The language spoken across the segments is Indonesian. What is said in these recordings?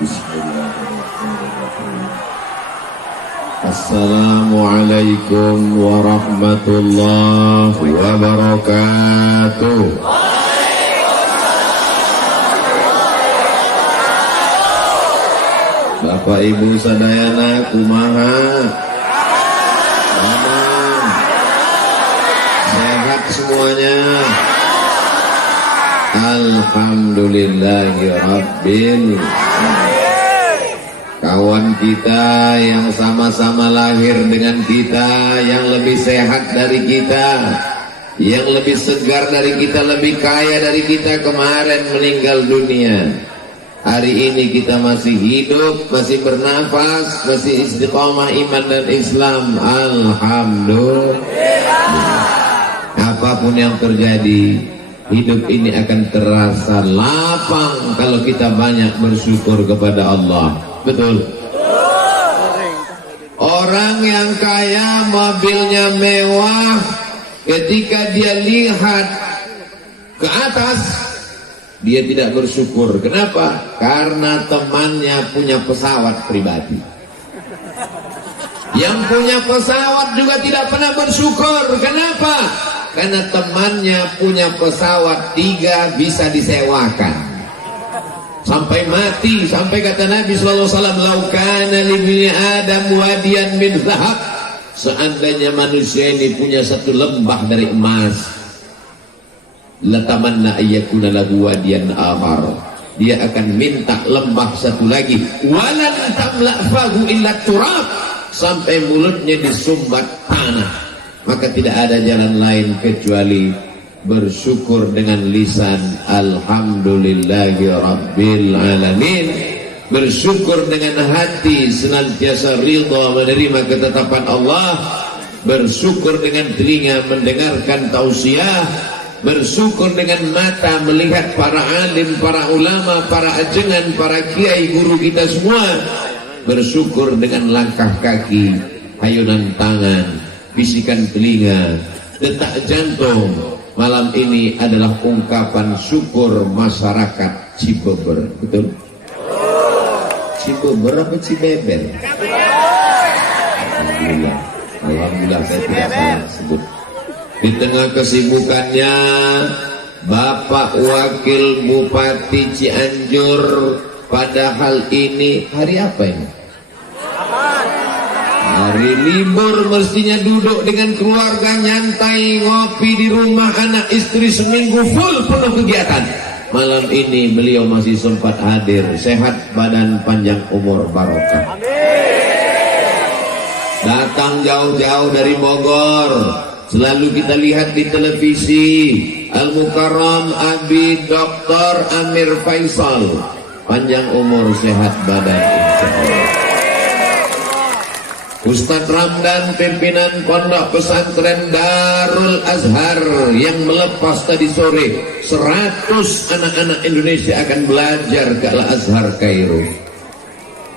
Bismillahirrahmanirrahim. Assalamualaikum warahmatullahi wabarakatuh. Bapak Ibu sadayana kumaha? Aman. Sehat semuanya. Alhamdulillahirabbil alamin. Kawan kita yang sama-sama lahir dengan kita, yang lebih sehat dari kita, yang lebih segar dari kita, lebih kaya dari kita, kemarin meninggal dunia. Hari ini kita masih hidup, masih bernafas, masih istiqomah iman dan Islam. Alhamdulillah. Apapun yang terjadi, hidup ini akan terasa lapang kalau kita banyak bersyukur kepada Allah. Betul? Orang yang kaya, mobilnya mewah, ketika dia lihat ke atas, dia tidak bersyukur. Kenapa? Karena temannya punya pesawat pribadi. Yang punya pesawat juga tidak pernah bersyukur. Kenapa? Karena temannya punya pesawat 3 bisa disewakan sampai mati. Sampai kata Nabi SAW, laukana libni adam wadiyan min zahab, seandainya manusia ini punya satu lembah dari emas, latamanna ayyakuna lahu wadiyan akhar, dia akan minta lembah satu lagi, walan tamla fahu illa turab, sampai mulutnya disumbat tanah. Maka tidak ada jalan lain kecuali bersyukur dengan lisan alhamdulillahi rabbil alamin, bersyukur dengan hati senantiasa ridha menerima ketetapan Allah, bersyukur dengan telinga mendengarkan tausiah, bersyukur dengan mata melihat para alim, para ulama, para ajengan, para kiai guru kita semua, bersyukur dengan langkah kaki, hayunan tangan, bisikan telinga, detak jantung. Malam ini adalah ungkapan syukur masyarakat Cibeber. Betul? Cibeber apa Cibeber? Alhamdulillah. Alhamdulillah saya tidak salah sebut. Di tengah kesibukannya, Bapak Wakil Bupati Cianjur, padahal ini hari apa ini? Hari libur, mestinya duduk dengan keluarga, nyantai, ngopi di rumah anak istri, seminggu full penuh kegiatan. Malam ini beliau masih sempat hadir. Sehat badan, panjang umur, barokah. Datang jauh-jauh dari Bogor. Selalu kita lihat di televisi Al-Mukarram Abi Dr. Amir Faisal. Panjang umur, sehat badan, insyaallah. Ustadz Ramdan, pimpinan Pondok Pesantren Darul Azhar, yang melepas tadi sore 100 anak-anak Indonesia akan belajar ke Al-Azhar Kairo.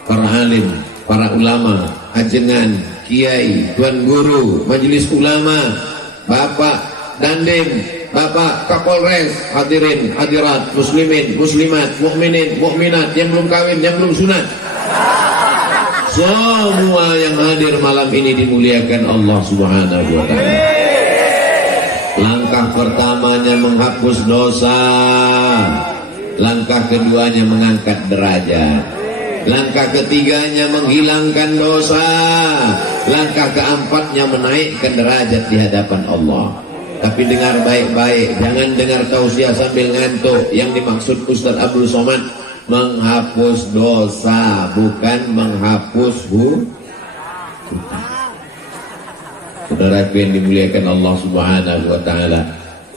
Para alim, para ulama, ajengan, kiai, tuan guru, majelis ulama, Bapak Dandim, Bapak Kapolres, hadirin, hadirat, muslimin, muslimat, mukminin, mukminat, yang belum kawin, yang belum sunat, semua yang hadir malam ini dimuliakan Allah Subhanahu wa ta'ala. Langkah pertamanya menghapus dosa, langkah keduanya mengangkat derajat, langkah ketiganya menghilangkan dosa, langkah keempatnya menaikkan derajat di hadapan Allah. Tapi dengar baik-baik, jangan dengar tausiah sambil ngantuk. Yang dimaksud Ustaz Abdul Somad menghapus dosa, bukan menghapus saudaraku yang dimuliakan Allah Subhanahu wa ta'ala.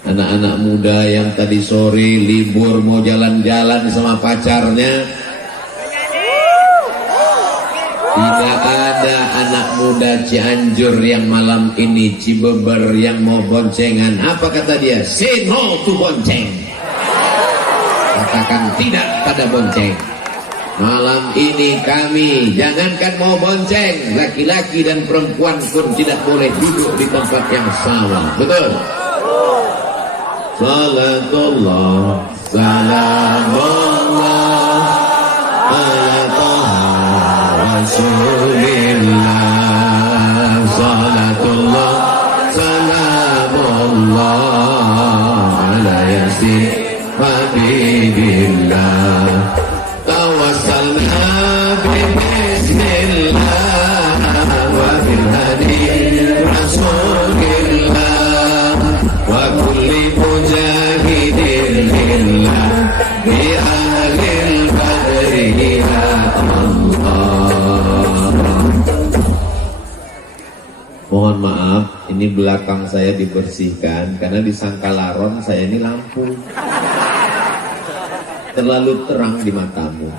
Anak-anak muda yang tadi sore libur mau jalan-jalan sama pacarnya, tidak ada anak muda Cianjur yang malam ini Cibeber yang mau boncengan. Apa kata dia? Say no to bonceng. Katakan tidak pada bonceng. Malam ini kami jangankan mau bonceng, laki-laki dan perempuan pun tidak boleh duduk di tempat yang sama. Betul? Salatullah, salamullah ala Rasulillah, salatullah salamullah ala yasin habibillah, tawassalna bismillah wa bil hadi rasulillah wa kulli mujahidin lillah bi ahlil badri ya Allah. Mohon maaf, ini belakang saya dibersihkan karena disangka laron saya ini lampu terlalu terang di matamu.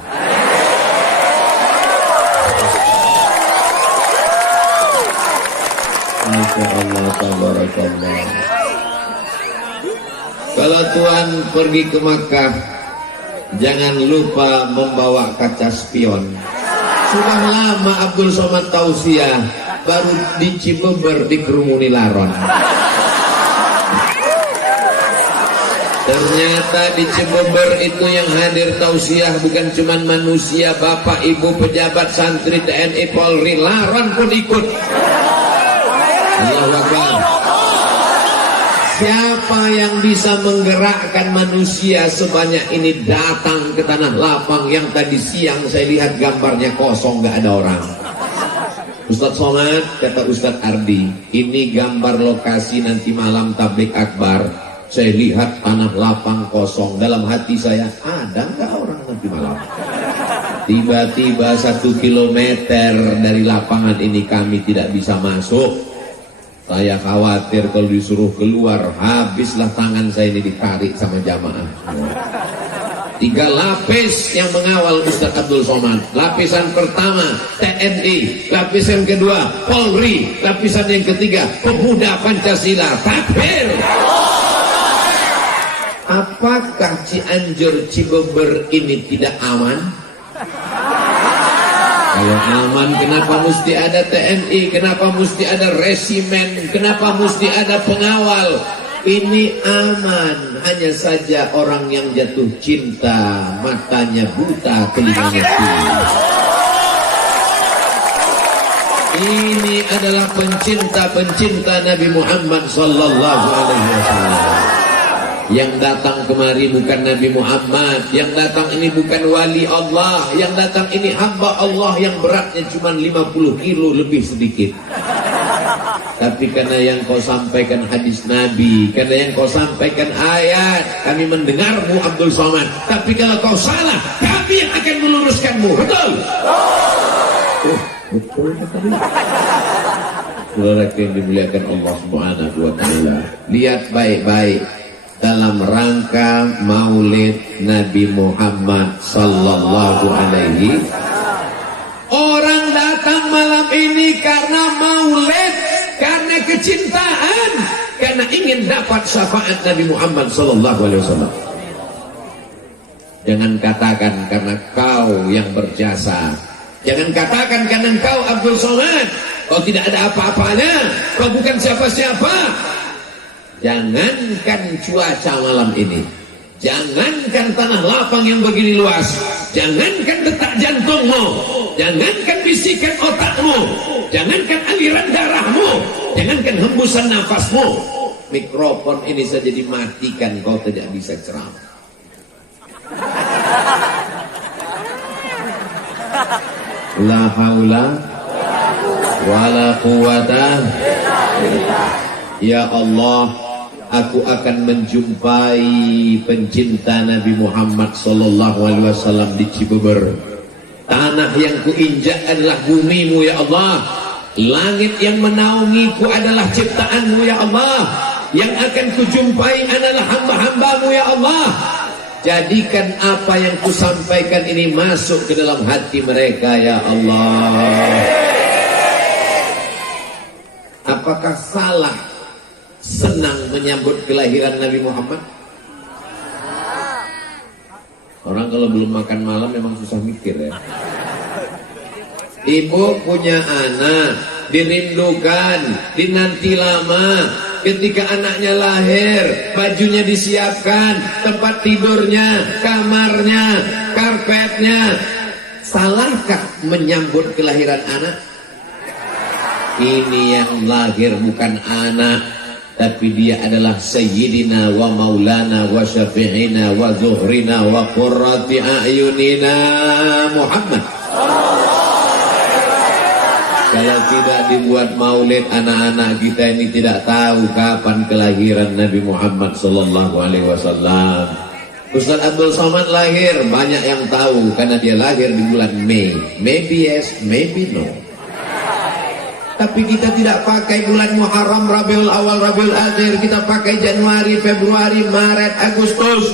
Masya Allah, tabarakallah. Kalau Tuhan pergi ke Makkah, jangan lupa membawa kaca spion. Sudah lama Abdul Somad tausiah, baru di Cibeber dikerumuni laron. Ternyata di Cibeber itu yang hadir tausiah bukan cuma manusia, bapak, ibu, pejabat, santri, TNI, Polri, laron pun ikut. Allahu Akbar. Siapa yang bisa menggerakkan manusia sebanyak ini datang ke tanah lapang yang tadi siang saya lihat gambarnya kosong, gak ada orang. Ustadz Somad, kata Ustadz Ardi, ini gambar lokasi nanti malam tablik akbar. Saya lihat tanah lapang kosong. Dalam hati saya, ada nggak orang nanti malam? Tiba-tiba 1 kilometer dari lapangan ini kami tidak bisa masuk. Saya khawatir kalau disuruh keluar, habislah tangan saya ini ditarik sama jamaah. 3 lapis yang mengawal Ustaz Abdul Somad. Lapisan pertama TNI, lapisan kedua Polri, lapisan yang ketiga pemuda Pancasila. Takbir. Apakah Cianjur Cibeber ini tidak aman? Kalau aman, kenapa mesti ada TNI? Kenapa mesti ada resimen? Kenapa mesti ada pengawal? Ini aman, hanya saja orang yang jatuh cinta, matanya buta, telinganya tuli. Ini adalah pencinta-pencinta Nabi Muhammad sallallahu alaihi wasallam. Yang datang kemari bukan Nabi Muhammad, yang datang ini bukan wali Allah, yang datang ini hamba Allah yang beratnya cuma 50 kilo lebih sedikit. Tapi karena yang kau sampaikan hadis Nabi, karena yang kau sampaikan ayat, kami mendengarmu Abdul Somad. Tapi kalau kau salah, kami yang akan meluruskanmu. Betul? Betul. Saudara yang dimuliakan Allah Subhanahu wa taala. Lihat baik-baik. Dalam rangka maulid Nabi Muhammad sallallahu alaihi, orang datang malam ini karena maulid, karena kecintaan, karena ingin dapat syafaat Nabi Muhammad sallallahu alaihi wasallam. Jangan katakan karena kau yang berjasa, jangan katakan karena kau Abdul Somad, kau tidak ada apa-apanya, kau bukan siapa-siapa. Jangankan cuaca malam ini, jangankan tanah lapang yang begini luas, jangankan detak jantungmu, jangankan bisikan otakmu, jangankan aliran darahmu, jangankan hembusan nafasmu, mikrofon ini saja dimatikan, kau tidak bisa ceramah. La haula wala quwata. Ya Allah, aku akan menjumpai pencinta Nabi Muhammad sallallahu alaihi wasallam di Cibeber. Tanah yang kuinjak adalah bumimu ya Allah. Langit yang menaungiku adalah ciptaanmu ya Allah. Yang akan kujumpai adalah hamba-hambamu ya Allah. Jadikan apa yang kusampaikan ini masuk ke dalam hati mereka ya Allah. Apakah salah senang menyambut kelahiran Nabi Muhammad? Orang kalau belum makan malam memang susah mikir ya. Ibu punya anak, dirindukan, dinanti lama. Ketika anaknya lahir, bajunya disiapkan, tempat tidurnya, kamarnya, karpetnya. Salahkah menyambut kelahiran anak? Ini yang lahir bukan anak, tapi dia adalah sayyidina wa maulana wa syafi'ina wa zuhrina wa qurrati a'yunina Muhammad. Kalau tidak dibuat maulid, anak-anak kita ini tidak tahu kapan kelahiran Nabi Muhammad sallallahu alaihi wasallam. Ustaz Abdul Somad lahir, banyak yang tahu karena dia lahir di bulan Mei. Maybe yes, maybe no. Tapi kita tidak pakai bulan Muharram, Rabiul Awal, Rabiul Akhir. Kita pakai Januari, Februari, Maret, Agustus.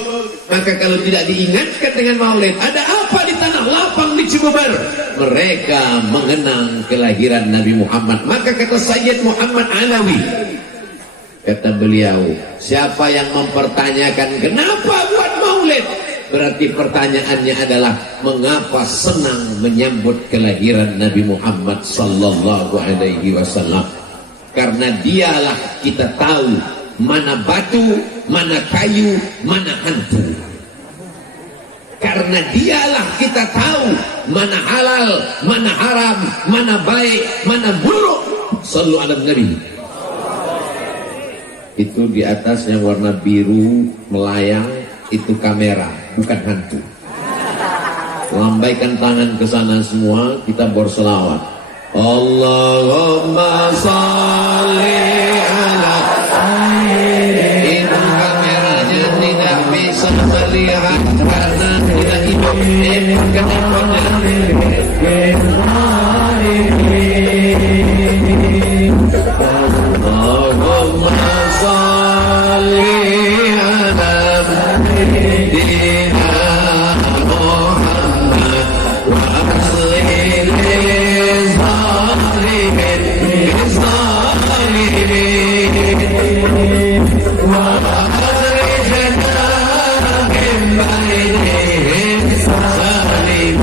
Maka kalau tidak diingatkan dengan maulid, ada apa di tanah lapang di Cibubur? Mereka mengenang kelahiran Nabi Muhammad. Maka kata Sayyid Muhammad Alawi, kata beliau, siapa yang mempertanyakan kenapa buat maulid, berarti pertanyaannya adalah mengapa senang menyambut kelahiran Nabi Muhammad sallallahu alaihi wasallam. Karena dialah kita tahu mana batu, mana kayu, mana hantu. Karena dialah kita tahu mana halal, mana haram, mana baik, mana buruk. Sallu ala Nabi. Itu di atasnya warna biru melayang, itu kamera, bukan hantu. Lambaikan tangan ke sana semua, kita berselawat. Allahumma sholli ala sayyidina. Itu kameranya tidak bisa melihat karena tidak hidup Allahumma sholli ala sayyidina Muhammad wa aslih للظالمين وأخرجنا من بينهم سالمين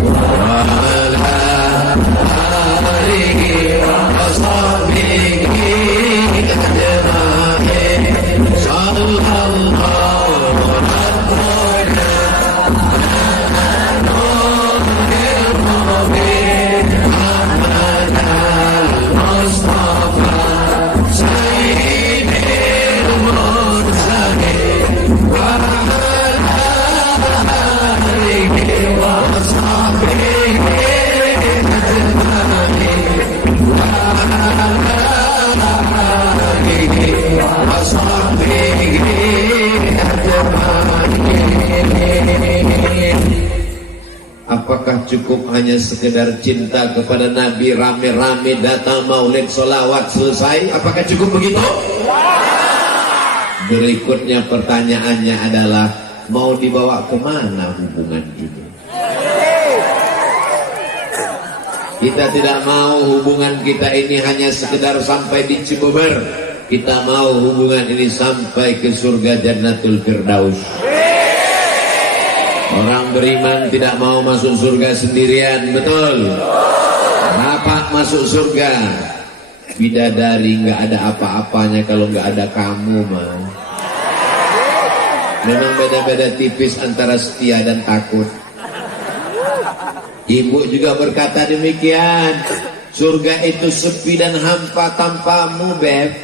وعلى آله وصحبه أجمعين صلى الله Apakah cukup hanya sekedar cinta kepada Nabi, rame-rame datang maulid, sholawat, selesai? Apakah cukup begitu? Berikutnya pertanyaannya adalah, mau dibawa kemana hubungan ini? Kita tidak mau hubungan kita ini hanya sekedar sampai di Cibubur. Kita mau hubungan ini sampai ke surga Jannatul Firdaus. Orang beriman tidak mau masuk surga sendirian, betul? Bapak masuk surga, bidadari nggak ada apa-apanya kalau nggak ada kamu, mah. Memang beda-beda tipis antara setia dan takut. Ibu juga berkata demikian. Surga itu sepi dan hampa tanpamu, Beb.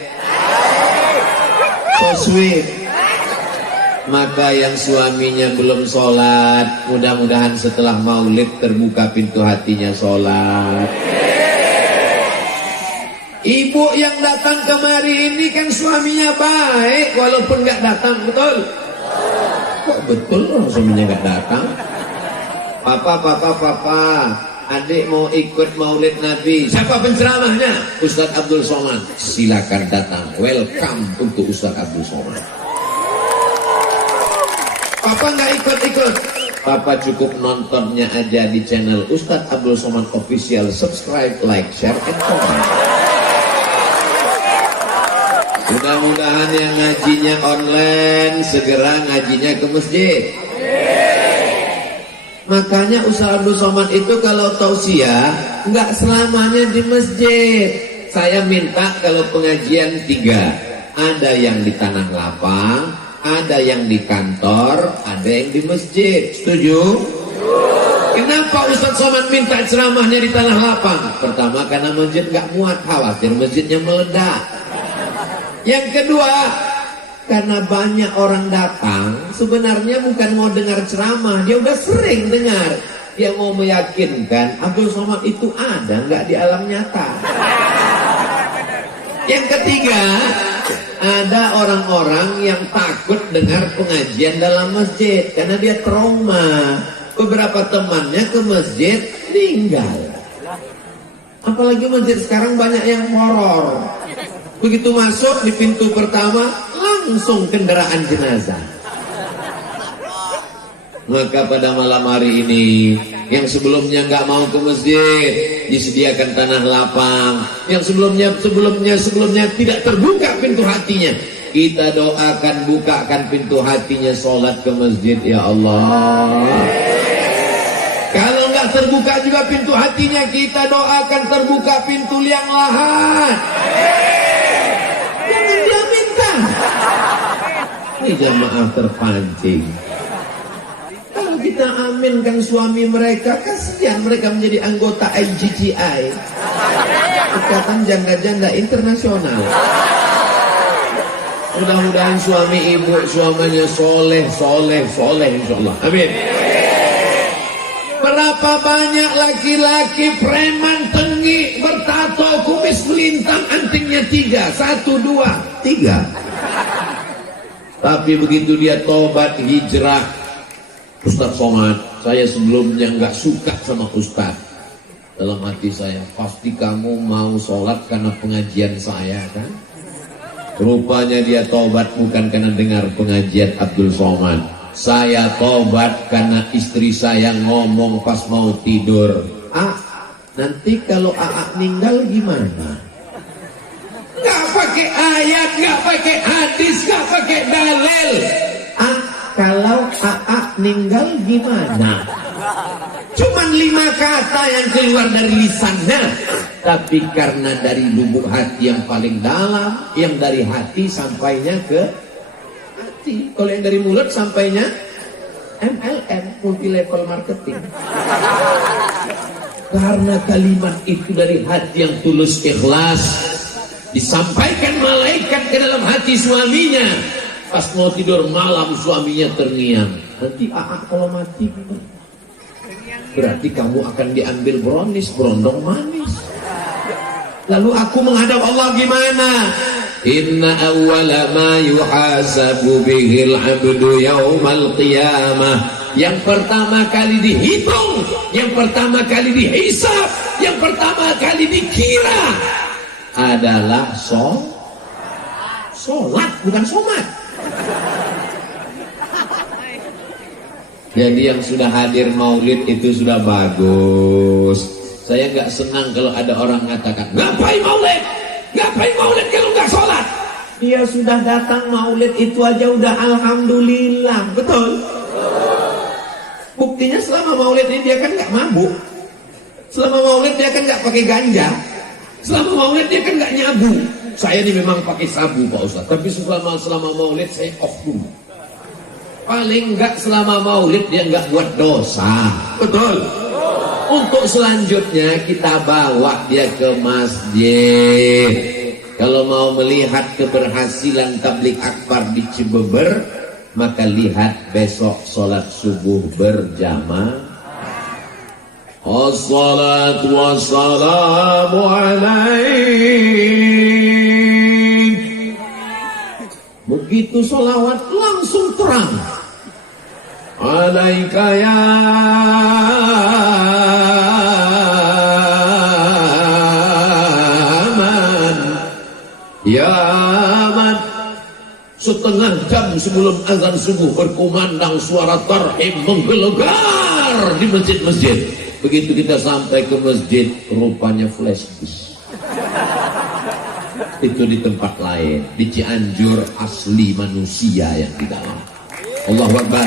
So sweet. Maka yang suaminya belum sholat, mudah-mudahan setelah maulid terbuka pintu hatinya sholat. Ibu yang datang kemari ini kan suaminya baik, walaupun nggak datang, betul? Kok betul loh suaminya nggak datang? Papa, adik mau ikut maulid Nabi. Siapa penceramahnya? Ustaz Abdul Somad. Silakan datang. Welcome untuk Ustaz Abdul Somad. Papa nggak ikut-ikut. Papa cukup nontonnya aja di channel Ustaz Abdul Somad Official. Subscribe, like, share, and comment. Mudah-mudahan yang ngajinya online segera ngajinya ke masjid. Makanya Ustaz Abdul Somad itu kalau tausiah nggak selamanya di masjid. Saya minta kalau pengajian 3, ada yang di tanah lapang, ada yang di kantor, ada yang di masjid. Setuju? Kenapa Ustaz Somad minta ceramahnya di tanah lapang? Pertama karena masjid nggak muat, khawatir masjidnya meledak. Yang kedua, karena banyak orang datang, sebenarnya bukan mau dengar ceramah, dia udah sering dengar. Dia mau meyakinkan Abdul Somad itu ada nggak di alam nyata. Yang ketiga, ada orang-orang yang takut dengar pengajian dalam masjid karena dia trauma. Beberapa temannya ke masjid meninggal. Apalagi masjid sekarang banyak yang horor. Begitu masuk di pintu pertama langsung kendaraan jenazah. Maka pada malam hari ini, yang sebelumnya nggak mau ke masjid disediakan tanah lapang, yang sebelumnya tidak terbuka pintu hatinya, kita doakan bukakan pintu hatinya, sholat ke masjid ya Allah. Kalau nggak terbuka juga pintu hatinya, kita doakan terbuka pintu liang lahat. Jangan dia minta. Ini jamaah terpancing. Kalau kita aminkan suami mereka, kasihan mereka menjadi anggota IGGI, Ikatan Janda-Janda Internasional. Mudah-mudahan suami ibu suaminya soleh insyaallah. Amin. Berapa banyak laki-laki preman tengi bertato kumis melintang antingnya 3, 1, 2, 3. Tapi begitu dia tobat hijrah, Ustaz Somad, saya sebelumnya nggak suka sama Ustaz. Dalam hati saya, pasti kamu mau sholat karena pengajian saya kan? Rupanya dia tobat bukan karena dengar pengajian Abdul Somad. Saya tobat karena istri saya ngomong pas mau tidur, nanti kalau meninggal gimana? Gak pakai ayat, gak pakai hadis, gak pakai dalil. Kalau meninggal gimana? Cuman 5 kata yang keluar dari lisannya, tapi karena dari lubuk hati yang paling dalam, yang dari hati sampainya ke hati. Kalau yang dari mulut sampainya MLM, multi level marketing. Karena kalimat itu dari hati yang tulus ikhlas, disampaikan malaikat ke dalam hati suaminya. Pas mau tidur malam suaminya terngiang, nanti kalau mati gimana? Berarti kamu akan diambil berondong manis. Lalu aku menghadap Allah gimana? Inna awwala ma yuhasabu bihil abdu yaumal qiyamah. Yang pertama kali dihitung, yang pertama kali dihisab, yang pertama kali dikira adalah sholat, bukan somat. Jadi yang sudah hadir maulid itu sudah bagus. Saya nggak senang kalau ada orang mengatakan, ngapain maulid? Ngapain maulid kalau nggak sholat? Dia sudah datang maulid itu aja udah alhamdulillah, betul? Buktinya selama maulid ini dia kan nggak mabuk. Selama maulid dia kan nggak pakai ganja. Selama maulid dia kan nggak nyabu. Saya ini memang pakai sabu Pak Ustaz, tapi selama maulid saya off dulu. Paling enggak selama maulid dia enggak buat dosa. Betul. Untuk selanjutnya kita bawa dia ke masjid. Kalau mau melihat keberhasilan tabligh akbar di Cibeber, maka lihat besok sholat subuh berjamaah. Assalatu wassalamu alaik. Begitu sholawat langsung terang. Alaika ya man, ya man. Setengah jam sebelum azan subuh berkumandang suara tarhim menggelegar di masjid-masjid. Begitu kita sampai ke masjid, rupanya flash disk. Itu di tempat lain, di Cianjur asli manusia yang di dalam. Allahu Akbar.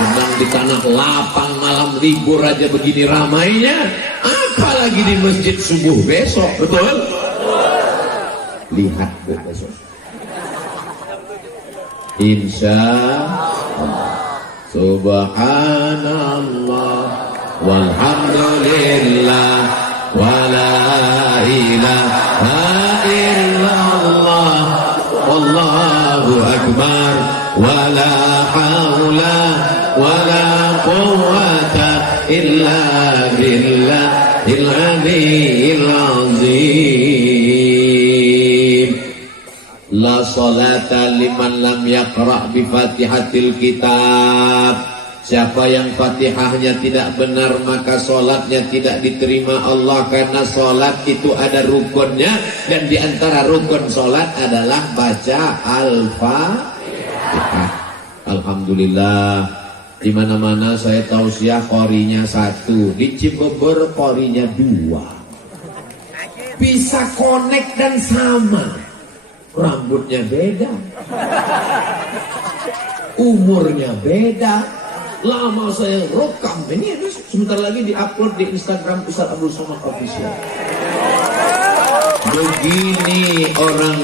Senang di tanah lapang malam libur aja begini ramainya, apalagi di masjid subuh besok, betul? Lihat besok. Insya Allah. Subhanallah. walhamdulillah wala ilaha illallah wallahu akbar wala haula wala quwwata illa billahil aliyyil azim. La salata liman lam yaqra' bi fatihatil kitab. Siapa yang fatihahnya tidak benar maka solatnya tidak diterima Allah, karena solat itu ada rukunnya, dan diantara rukun solat adalah baca Al-Fatihah. Alhamdulillah, di mana-mana saya tausiah qorinya 1, di Cibubur qorinya 2. Bisa connect dan sama. Rambutnya beda, umurnya beda. Lama saya rekam ini sebentar lagi diupload di Instagram Ustaz Abdul Somad Official. Begini orang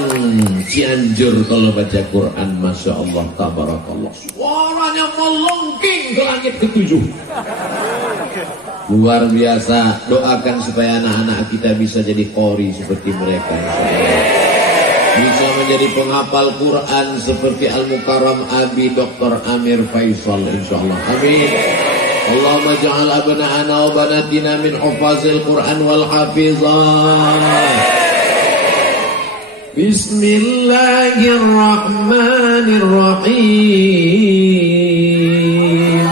Cianjur kalau baca Quran, masya Allah, tabarakallah, suaranya melengking ke langit ke-7. Luar biasa. Doakan supaya anak-anak kita bisa jadi qori seperti mereka, bisa menjadi penghafal Quran seperti Al-Mukarram Abi Dr. Amir Faisal, insyaallah. Amin. Allahumma ja'al abna'ana wa banatina min hufazil Quran wal hafizan. Bismillahirrahmanirrahim.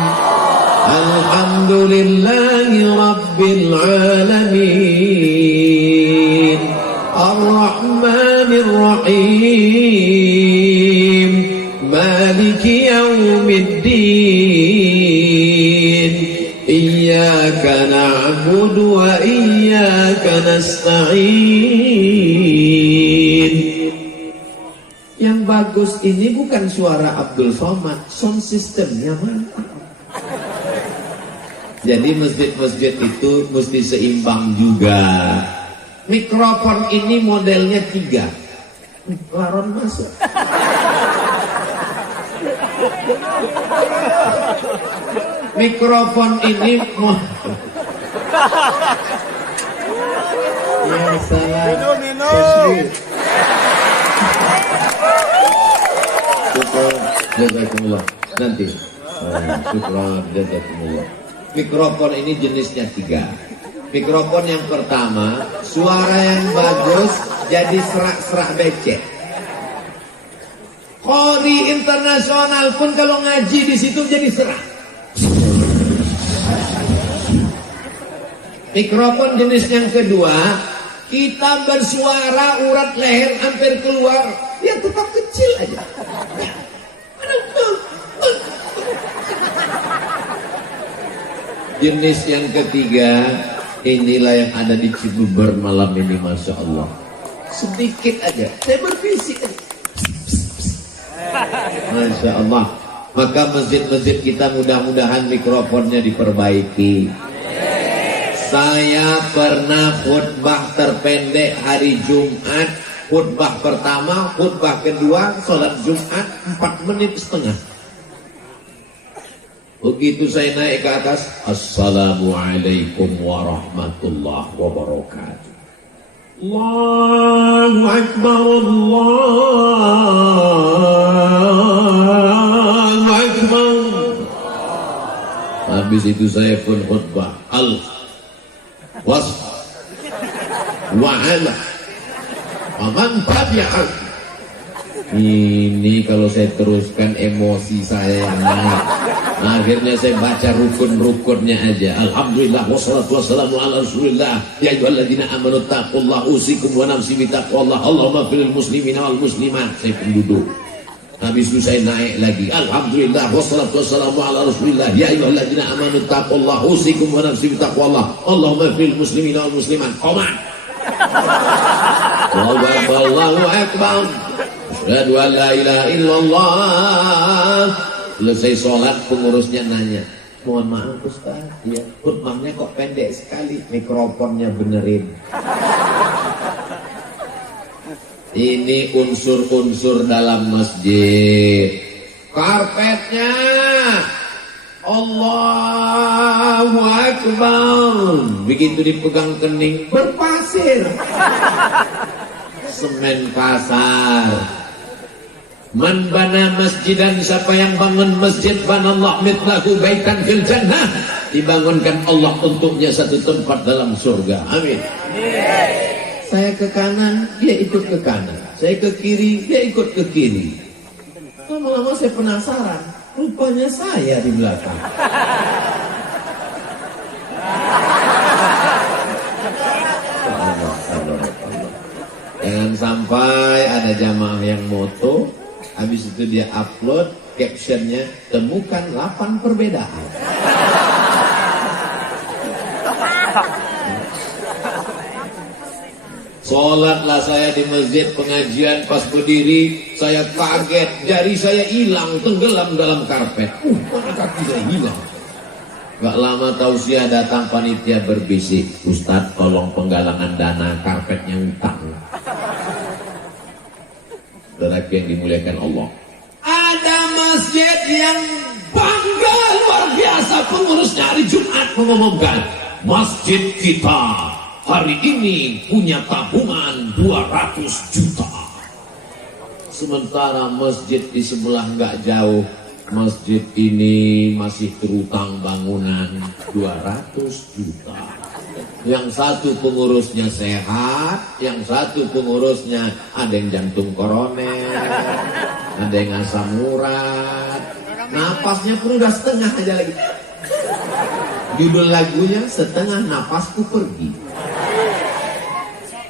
Alhamdulillahi rabbil alamin. Ar-Rahmanir Rahim. Maliki yaumiddin. Iyyaka na'budu wa iyyaka nasta'in. Yang bagus ini bukan suara Abdul Somad, sound systemnya mantap. Jadi masjid-masjid itu mesti seimbang juga. Mikrofon ini modelnya 3. Laron masuk. Mikrofon ini Jazakumullah. Nanti syukran, jazakumullah. Mikrofon ini jenisnya 3. Mikrofon yang pertama, suara yang bagus jadi serak-serak becek. Qori internasional pun kalau ngaji di situ jadi serak. Mikrofon jenis yang kedua, kita bersuara urat leher hampir keluar, dia tetap kecil aja. Jenis yang ketiga, inilah yang ada di Cibubur malam ini, masya Allah. Sedikit aja, saya berbisik aja. Masya Allah. Maka masjid-masjid kita mudah-mudahan mikrofonnya diperbaiki. Saya pernah khutbah terpendek hari Jumat. Khutbah pertama, khutbah kedua, sholat Jumat 4 menit setengah. Begitu saya naik ke atas, Assalamualaikum warahmatullahi wabarakatuh. Allahu Akbar, Allahu Akbar. Habis itu saya pun khutbah al-wasf wa'ala aman tabi'at. Ini kalau saya teruskan emosi saya yang naik. Akhirnya saya baca rukun-rukunnya aja. Alhamdulillah wassalatu wassalamu ala rasulillah. Ya ayyuhalladzina amanu taqullaha usikum wa nafsi bitaqwallah. Allahumma fil muslimina wal muslimat. Saya pun duduk. Habis itu saya naik lagi. Alhamdulillah wassalatu wassalamu ala rasulillah. Ya ayyuhalladzina amanu taqullaha usikum wa nafsi bitaqwallah. Allahumma fil muslimina wal muslimat. Qomat. Allahu akbar. Asyhadu an la ilaha illallah. Selesai sholat, pengurusnya nanya, mohon maaf Ustaz, ya, khutbahnya kok pendek sekali, mikrofonnya benerin. Ini unsur-unsur dalam masjid. Karpetnya Allah Allahu Akbar. Begitu dipegang kening berpasir. Semen kasar. Man bana masjidan, siapa yang bangun masjid, banallah mithlahu baitan fil jannah, dibangunkan Allah untuknya satu tempat dalam surga. Amin. Saya ke kanan, dia ikut ke kanan. Saya ke kiri, dia ikut ke kiri. Lama-lama saya penasaran, rupanya saya di belakang. Jangan sampai ada jamaah yang moto, habis itu dia upload captionnya, temukan 8 perbedaan. Sholatlah saya di masjid pengajian, pas berdiri saya kaget, jari saya hilang, tenggelam dalam karpet. Mana kaki saya hilang. Gak lama tausiah datang, panitia berbisik, Ustadz tolong penggalangan dana, karpetnya utang. Saudara yang dimuliakan Allah, ada masjid yang bangga luar biasa, pengurusnya hari Jumat mengumumkan, masjid kita hari ini punya tabungan 200 juta. Sementara masjid di sebelah nggak jauh, masjid ini masih terutang bangunan 200 juta. Yang satu pengurusnya sehat, yang satu pengurusnya ada yang jantung koroner, ada yang asam urat, napasnya pun udah setengah aja lagi. Judul lagunya Setengah Napasku Pergi.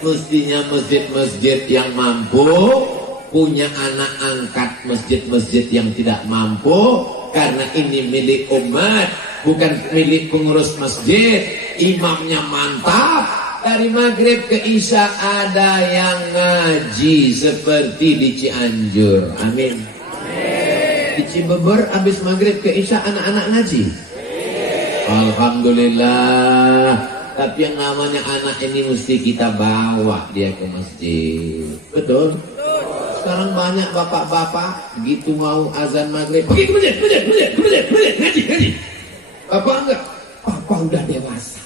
Mestinya masjid-masjid yang mampu punya anak angkat masjid-masjid yang tidak mampu, karena ini milik umat, bukan milik pengurus masjid. Imamnya mantap, dari maghrib ke isya ada yang ngaji seperti di Cianjur. Amin. Di Cibeber habis maghrib ke isya anak-anak ngaji. Alhamdulillah. Tapi yang namanya anak ini mesti kita bawa dia ke masjid. Betul? Sekarang banyak bapak-bapak begitu mau azan maghrib, pergi ke masjid, ngaji. Bapak enggak? Bapak udah dewasa.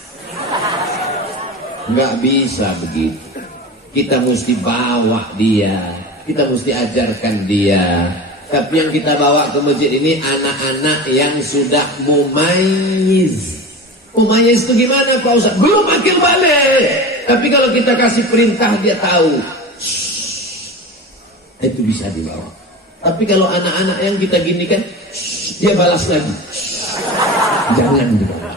Enggak bisa begitu. Kita mesti bawa dia, kita mesti ajarkan dia. Tapi yang kita bawa ke masjid ini anak-anak yang sudah mumayyiz. Mumayyiz itu gimana Pak Ustaz? Belum akil balik. Tapi kalau kita kasih perintah dia tahu. Itu bisa dibawa. Tapi kalau anak-anak yang kita gini kan, dia balas lagi. Jangan dibawa.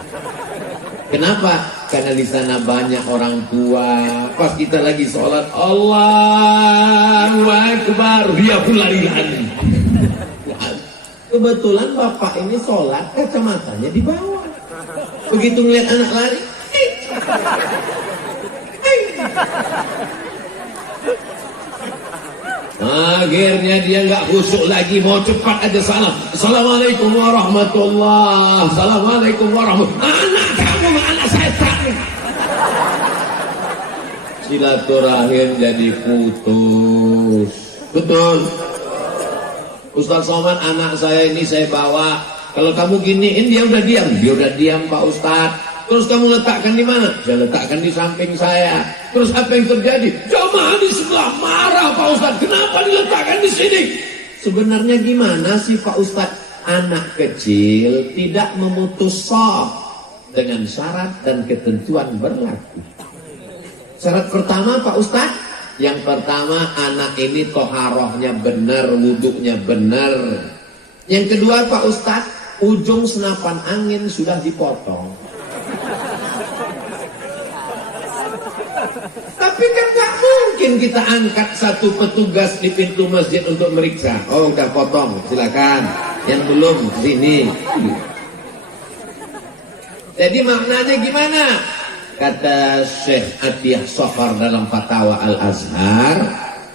Kenapa? Karena di sana banyak orang tua. Pas kita lagi sholat, Allahu Akbar, dia pun lari-lari. Kebetulan bapak ini sholat, kacamatanya di bawah. Begitu melihat anak lari, akhirnya dia nggak khusyuk lagi, mau cepat aja salam. Assalamualaikum warahmatullah. Assalamualaikum warahmatullah. Anak kamu, anak setan. Silaturahim jadi putus. Betul. Ustaz Somad, anak saya ini saya bawa. Kalau kamu giniin dia udah diam. Dia udah diam Pak Ustaz. Terus kamu letakkan di mana? Saya letakkan di samping saya. Terus apa yang terjadi? Jamaah di sebelah marah Pak Ustaz. Kenapa diletakkan di sini? Sebenarnya gimana sih Pak Ustaz? Anak kecil tidak memutus shaf dengan syarat dan ketentuan berlaku. Syarat pertama Pak Ustaz, yang pertama anak ini toharohnya benar, wuduknya benar. Yang kedua Pak Ustaz, ujung senapan angin sudah dipotong. Tapi kan gak mungkin kita angkat satu petugas di pintu masjid untuk meriksa. Oh udah potong, silakan. Yang belum, sini. Jadi maknanya gimana? Kata Syekh Atiyah Sokhar dalam Fatwa Al-Azhar,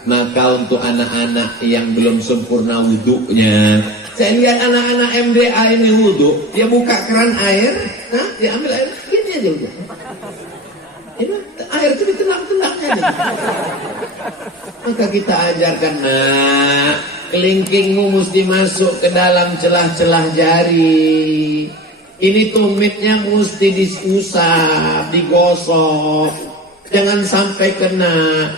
maka untuk anak-anak yang belum sempurna wuduknya, saya lihat anak-anak MDA ini wuduk, dia buka keran air, nah dia ambil air, gini aja udah. Air itu ditenang-tenangnya aja. Maka kita ajarkan, kelingkingmu mesti masuk ke dalam celah-celah jari. Ini tumitnya mesti diusap, digosok. Jangan sampai kena.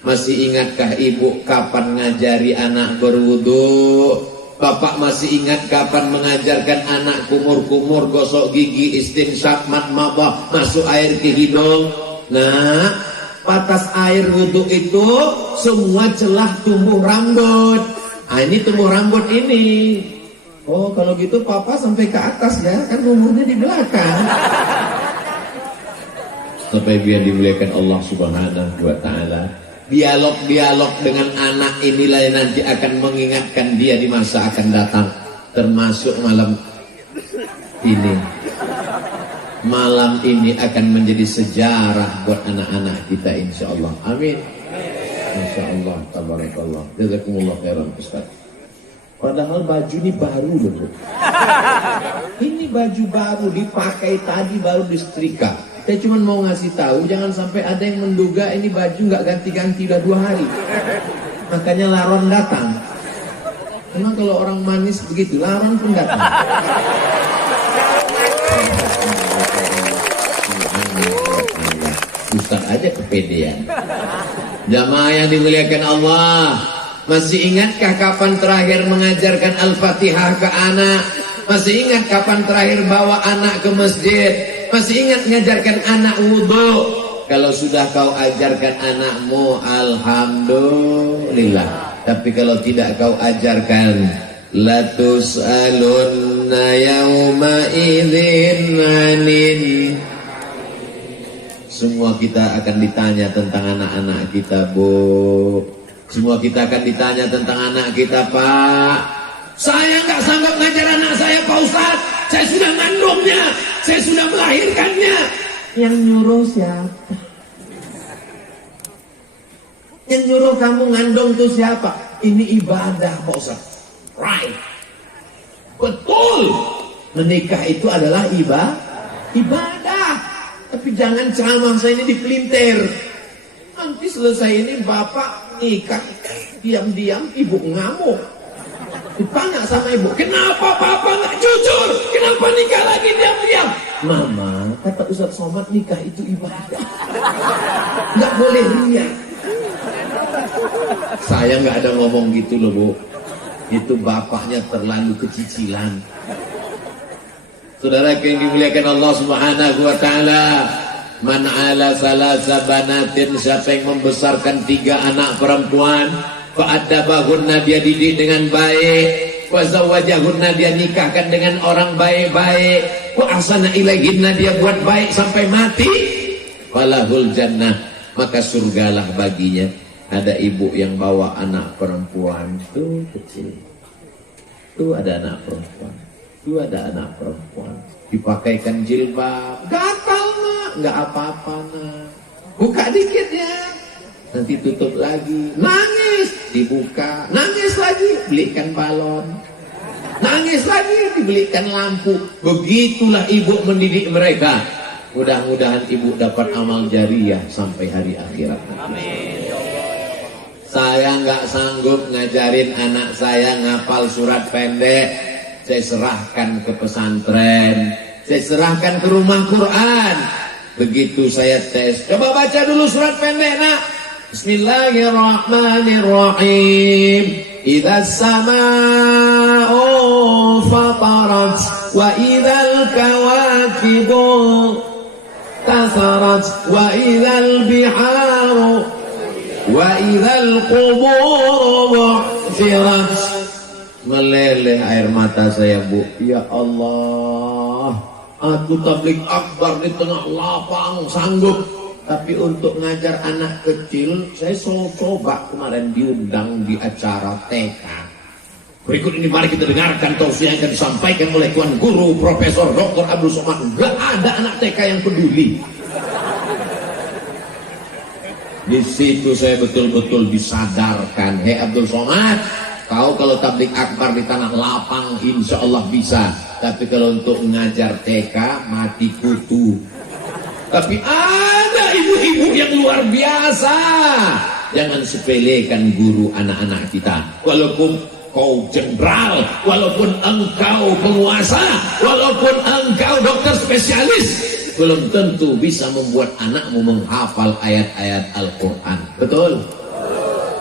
Masih ingatkah ibu kapan ngajari anak berwudu? Bapak masih ingat kapan mengajarkan anak kumur-kumur, gosok gigi, istinsyaq, madmadah, masuk air ke hidung? Nah, batas air wudu itu semua celah tumbuh rambut. Nah, ini tumbuh rambut ini. Oh, kalau gitu papa sampai ke atas ya, kan umurnya di belakang. Sampai biar dimuliakan Allah Subhanahu wa Ta'ala. Dialog-dialog dengan anak inilah yang nanti akan mengingatkan dia di masa akan datang. Termasuk malam ini. Malam ini akan menjadi sejarah buat anak-anak kita insyaAllah. Amin. Masya-Allah, tabarakallah. Jazakumullah khairan Ustaz. Padahal baju ini baru loh. Ini baju baru dipakai tadi, baru disetrika. Saya cuma mau ngasih tahu, jangan sampai ada yang menduga ini baju nggak ganti-ganti udah 2 hari. Makanya laron datang. Memang kalau orang manis begitu, laron pun datang. Ustaz aja kepedean. Jamaah yang dimuliakan Allah, masih ingatkah kapan terakhir mengajarkan Al-Fatihah ke anak? Masih ingat kapan terakhir bawa anak ke masjid? Masih ingat mengajarkan anak wudu? Kalau sudah kau ajarkan anakmu, alhamdulillah. Tapi kalau tidak kau ajarkan, latus'alunna yawma idzin 'anin. Semua kita akan ditanya tentang anak-anak kita, Bu. Semua kita akan ditanya tentang anak kita, Pak. Saya nggak sanggup ngajar anak saya, Pak Ustaz. Saya sudah ngandungnya, saya sudah melahirkannya. Yang nyuruh siapa? Yang nyuruh kamu ngandung itu siapa? Ini ibadah, Pak Ustaz. Right. Betul. Menikah itu adalah ibadah. Tapi jangan ceramah saya ini dipelintir. Nanti selesai ini bapak nikah, diam-diam ibu ngamuk. Ditanya sama ibu, kenapa papa nggak jujur? Kenapa nikah lagi diam-diam? Mama, kata Ustaz Somad, nikah itu ibadah. Nggak boleh riak. Saya nggak ada ngomong gitu loh, Bu. Itu bapaknya terlalu kecicilan. Saudara yang dimuliakan Allah Subhanahu wa Ta'ala, man ala salasa banatin, siapa yang membesarkan 3 anak perempuan, fa'adabahunna, dia didik dengan baik, wa zawajahunna, dia nikahkan dengan orang baik-baik, wa ahsana ilaihinna, dia buat baik sampai mati, falahul jannah, maka surgalah baginya. Ada ibu yang bawa anak perempuan tuh kecil, tuh ada anak perempuan, tuh ada anak perempuan, dipakaikan jilbab, gatal nak, nggak apa-apa nak, buka dikit ya, nanti tutup lagi, nangis, dibuka, nangis lagi, belikan balon, nangis lagi, dibelikan lampu. Begitulah ibu mendidik mereka. Mudah-mudahan ibu dapat amal jariah sampai hari akhirat. Amin. Saya nggak sanggup ngajarin anak saya ngapal surat pendek. Saya serahkan ke pesantren, saya serahkan ke rumah Quran. Begitu saya tes, coba baca dulu surat pendek nak. Bismillahirrahmanirrahim. Idza samaa'u fatarat wa idzal kawakibu tasarat wa idzal biharu wa idzal qubur bu'thirat. Meleleh air mata saya, Bu. Ya Allah, aku tabligh akbar di tengah lapang sanggup, tapi untuk ngajar anak kecil saya coba kemarin diundang di acara TK. Berikut ini mari kita dengarkan tausiah yang akan disampaikan oleh Tuan Guru Profesor Dr. Abdul Somad. Gak ada anak TK yang peduli. Di situ saya betul-betul disadarkan, hei Abdul Somad, kau kalau tabligh akbar di tanah lapang insya Allah bisa, tapi kalau untuk mengajar TK mati kutu. Tapi ada ibu-ibu yang luar biasa. Jangan sepelekan guru anak-anak kita. Walaupun kau jenderal, walaupun engkau penguasa, walaupun engkau dokter spesialis, belum tentu bisa membuat anakmu menghafal ayat-ayat Al-Quran. Betul?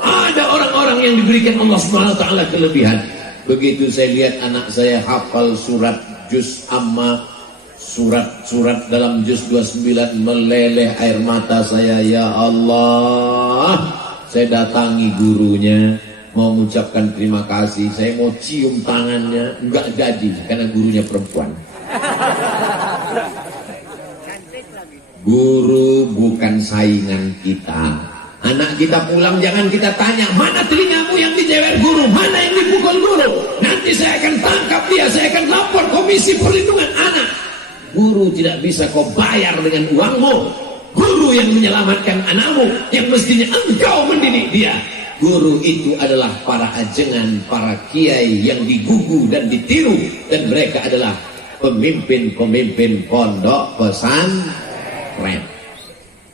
Ada orang-orang yang diberikan Allah SWT kelebihan. Begitu saya lihat anak saya hafal surat juz amma, surat-surat dalam juz 29, meleleh air mata saya. Ya Allah, saya datangi gurunya, mau mengucapkan terima kasih, saya mau cium tangannya, enggak jadi karena gurunya perempuan. Guru bukan saingan kita. Anak kita pulang jangan kita tanya, mana telingamu yang dijewer guru, mana yang dipukul guru, nanti saya akan tangkap dia, saya akan lapor Komisi Perlindungan Anak. Guru tidak bisa kau bayar dengan uangmu. Guru yang menyelamatkan anakmu, yang mestinya engkau mendidik dia. Guru itu adalah para ajengan, para kiai yang digugu dan ditiru, dan mereka adalah pemimpin-pemimpin pondok pesantren.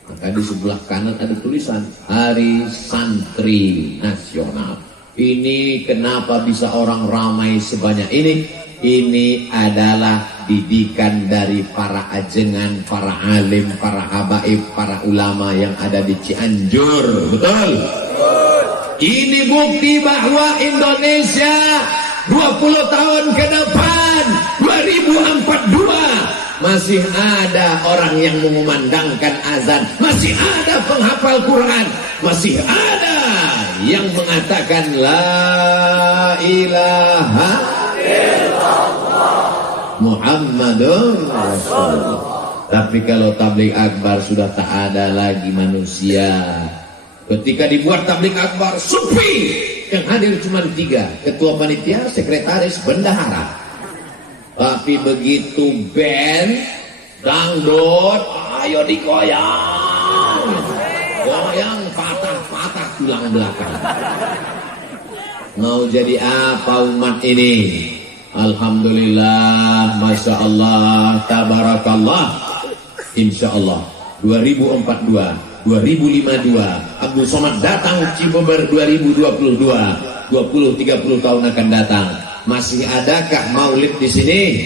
Maka di sebelah kanan ada tulisan Hari Santri Nasional. Ini kenapa bisa orang ramai sebanyak ini? Ini adalah didikan dari para ajengan, para alim, para habaib, para ulama yang ada di Cianjur. Betul? Ini bukti bahwa Indonesia 20 tahun ke depan, 2042, masih ada orang yang mengumandangkan azan, masih ada penghafal Quran, masih ada yang mengatakan la ilaha illallah Muhammadun Rasulullah. Tapi kalau tabligh akbar sudah tak ada lagi manusia. Ketika dibuat tabligh akbar, sufi yang hadir cuma 3, ketua panitia, sekretaris, bendahara. Tapi begitu band dangdut, ayo digoyang, goyang patah-patah tulang belakang. Mau jadi apa umat ini? Alhamdulillah, masya Allah, tabarakallah. Insya Allah 2042, 2052, Abdul Somad datang Cibeber 2022, 20-30 tahun akan datang. Masih adakah maulid di sini?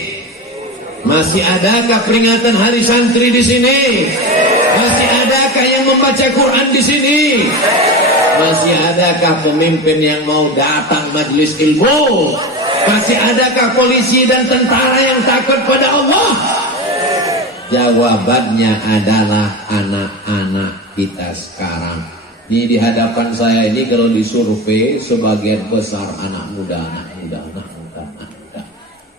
Masih adakah peringatan Hari Santri di sini? Masih adakah yang membaca Quran di sini? Masih adakah pemimpin yang mau datang majelis ilmu? Masih adakah polisi dan tentara yang takut pada Allah? Jawabannya adalah anak-anak kita sekarang. Ini di hadapan saya ini kalau disurvei sebagian besar anak muda.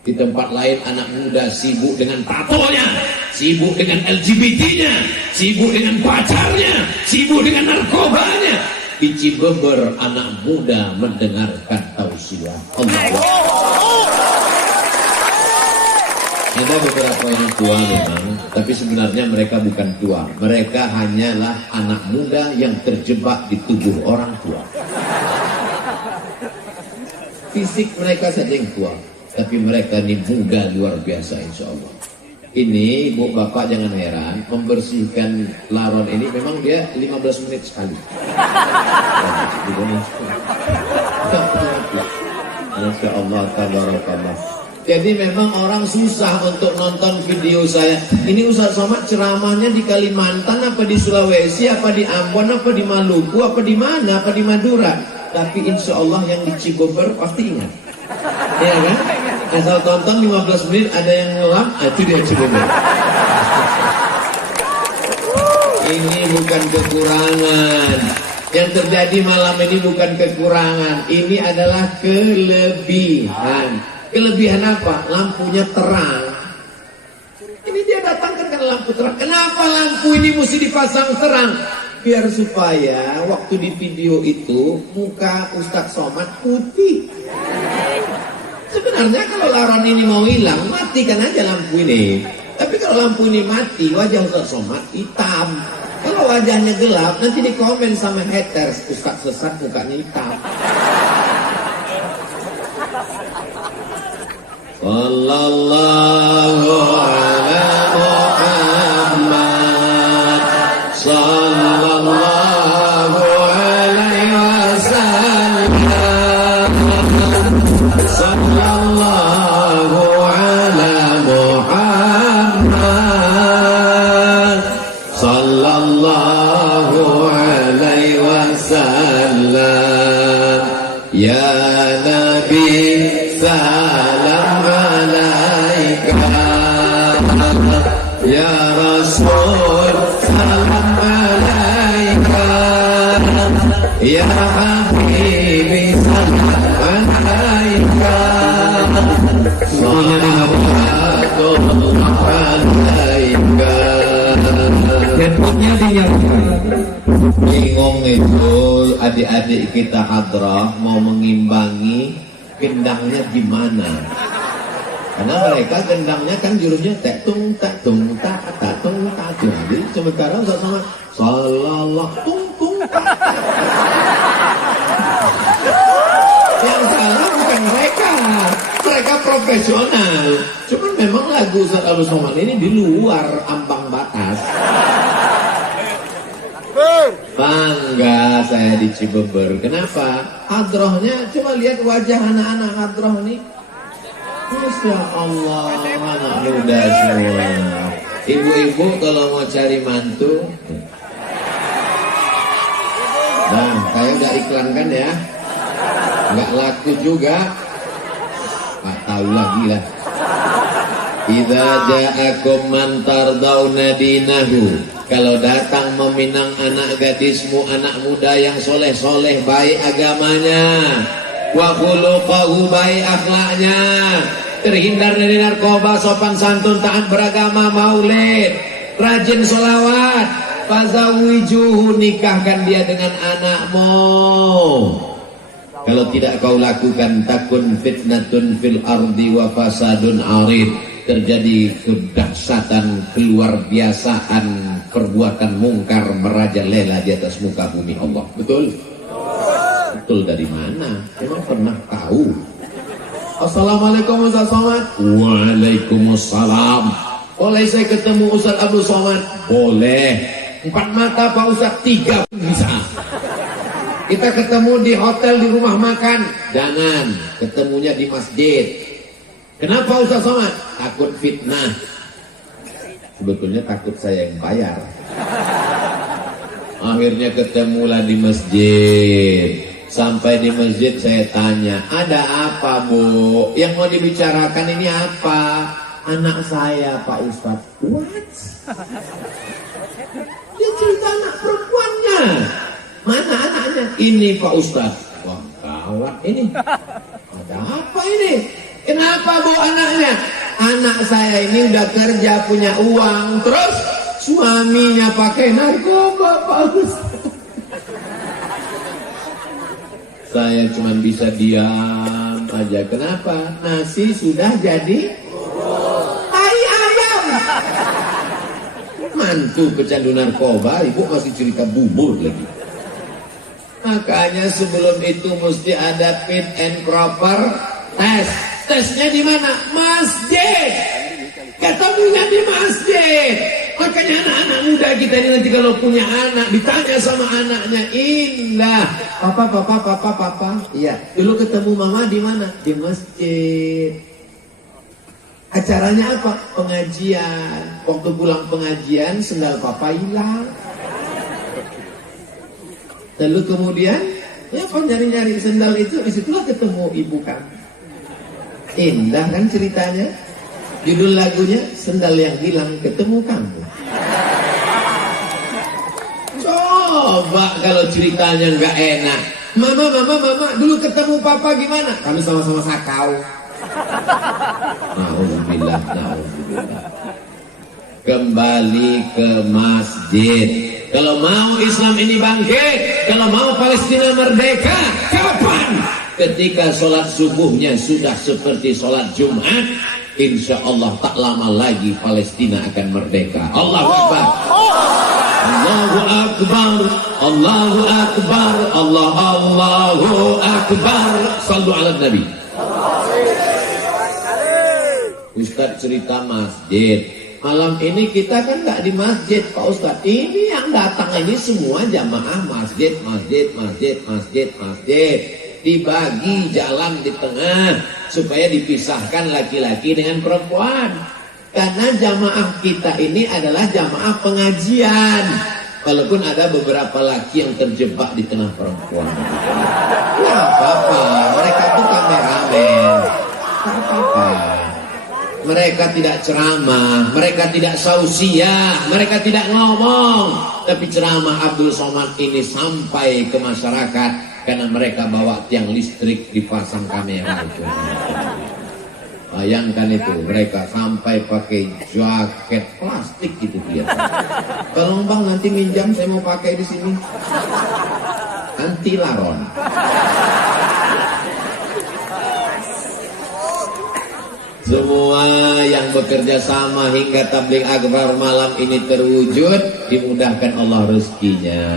Di tempat lain anak muda sibuk dengan tatonya, sibuk dengan LGBT-nya, sibuk dengan pacarnya, sibuk dengan narkobanya. Di Cibeber anak muda mendengarkan tausiah Allah. Ada beberapa yang tua memang, tapi sebenarnya mereka bukan tua. Mereka hanyalah anak muda yang terjebak di tubuh orang tua. Fisik mereka saja yang tua, tapi mereka ini muda luar biasa insya Allah. Ini ibu bapak jangan heran, membersihkan laron ini memang dia 15 menit sekali. Masya Allah, tabarakallah. Jadi memang orang susah untuk nonton video saya. Ini Ustaz Somad ceramahnya di Kalimantan, apa di Sulawesi, apa di Ambon, apa di Maluku, apa di mana, apa di Madura. Tapi insya Allah yang di Cibeber pasti ingat. Ya kan? Asal tonton 15 menit ada yang ngelap, itu dia Cibeber. Ini bukan kekurangan. Yang terjadi malam ini bukan kekurangan. Ini adalah kelebihan. Kelebihan apa? Lampunya terang. Ini dia datangkan karena lampu terang. Kenapa lampu ini mesti dipasang terang? Biar supaya waktu di video itu muka Ustadz Somad putih. Sebenarnya kalau laron ini mau hilang, matikan aja lampu ini. Tapi kalau lampu ini mati, wajah Ustadz Somad hitam. Kalau wajahnya gelap, nanti dikomen sama haters, Ustadz sesat mukanya hitam. Sallallahu ala Muhammad sallallahu alaihi wasallam. Ya Rasul salam alaika, Ya Habibi salam alaika, salatullah alaika. Handphonenya dinyalakan. Bingung itu adik-adik kita hadrah mau mengimbangi gendangnya gimana? Karena mereka gendangnya kan jurusnya tak tung tak tung tak tak tung tak. Jadi sementara sama salallah tung tung tak. Yang salah bukan mereka, mereka profesional. Cuman memang lagu Ustaz Abdul Somad ini di luar ambang batas. Bangga saya di Cibeber. Kenapa? Hadrohnya, coba lihat wajah anak-anak hadroh ini. Masya Allah, anak muda semua. Ibu-ibu kalau mau cari mantu, nah, saya udah iklankan ya. Nggak laku juga. Nggak tahu lagi lah. Idza ja'akum man tardawna dinahu. Kalau datang meminang anak gadismu, anak muda yang soleh-soleh, baik agamanya, wa khuluquhu, baik akhlaknya, terhindar dari narkoba, sopan santun, taat beragama, maulid, rajin sholawat, fazawijuhu, nikahkan dia dengan anakmu. Kalau tidak kau lakukan, takun fitnatun fil ardi wa fasadun arid, terjadi kedahsyatan, keluar biasaan, perbuatan mungkar merajalela di atas muka bumi Allah. Betul? Betul dari mana? Emang pernah tahu? Assalamualaikum Ustaz Somad. Waalaikumsalam. Boleh saya ketemu Ustaz Abdul Somad? Boleh. 4 mata Pak Ustaz, 3 bisa. Kita ketemu di hotel, di rumah makan. Jangan, ketemunya di masjid. Kenapa Ustaz Somad? Takut fitnah. Sebetulnya takut saya yang bayar. Akhirnya ketemulah di masjid. Sampai di masjid saya tanya, ada apa Bu? Yang mau dibicarakan ini apa? Anak saya Pak Ustaz. What? Dia cerita anak perempuannya. Mana anaknya? Ini Pak Ustaz. Wah gawat ini. Ada apa ini? Kenapa Bu anaknya? Anak saya ini udah kerja, punya uang, terus suaminya pakai narkoba Pak Ustaz. Saya cuma bisa diam aja. Kenapa? Nasi sudah jadi tai ayam. Mantu pecandu narkoba, ibu masih cerita bubur lagi. Makanya sebelum itu mesti ada fit and proper test. Tesnya di mana? Masjid. Ketemunya di masjid. Makanya anak-anak muda kita ini nanti kalau punya anak ditanya sama anaknya, indah. Papa. Iya. Dulu ketemu mama di mana? Di masjid. Acaranya apa? Pengajian. Waktu pulang pengajian sendal papa hilang. Lalu kemudian, ya apa nyari-nyari sendal itu, disitulah ketemu ibu kamu. Indah kan ceritanya. Judul lagunya Sendal Yang Hilang Ketemu Kamu. Coba kalau ceritanya nggak enak. Mama, dulu ketemu papa gimana? Kami sama-sama sakau. Alhamdulillah. Kembali ke masjid. Kalau mau Islam ini bangkit, kalau mau Palestina merdeka, kapan? Ketika sholat subuhnya sudah seperti sholat Jumat, insya Allah tak lama lagi Palestina akan merdeka. Allahu Akbar. Allahu Akbar. Allahu Akbar. Allahu Akbar. Sallu ala Nabi. Ustaz cerita masjid. Malam ini kita kan nggak di masjid Pak Ustaz. Ini yang datang ini semua jamaah masjid. Dibagi jalan di tengah supaya dipisahkan laki-laki dengan perempuan. Karena jamaah kita ini adalah jamaah pengajian. Walaupun ada beberapa laki yang terjebak di tengah perempuan. Nggak apa-apa, mereka tuh kameramen. Nggak apa-apa. Mereka tidak ceramah, mereka tidak sausiah, mereka tidak ngomong, tapi ceramah Abdul Somad ini sampai ke masyarakat karena mereka bawa tiang listrik dipasang kamera itu. Bayangkan itu, mereka sampai pakai jaket plastik itu dia. Tolong bang, nanti minjam, saya mau pakai di sini. Anti laron. Semua yang bekerja sama hingga tabligh akbar malam ini terwujud, dimudahkan Allah rezekinya.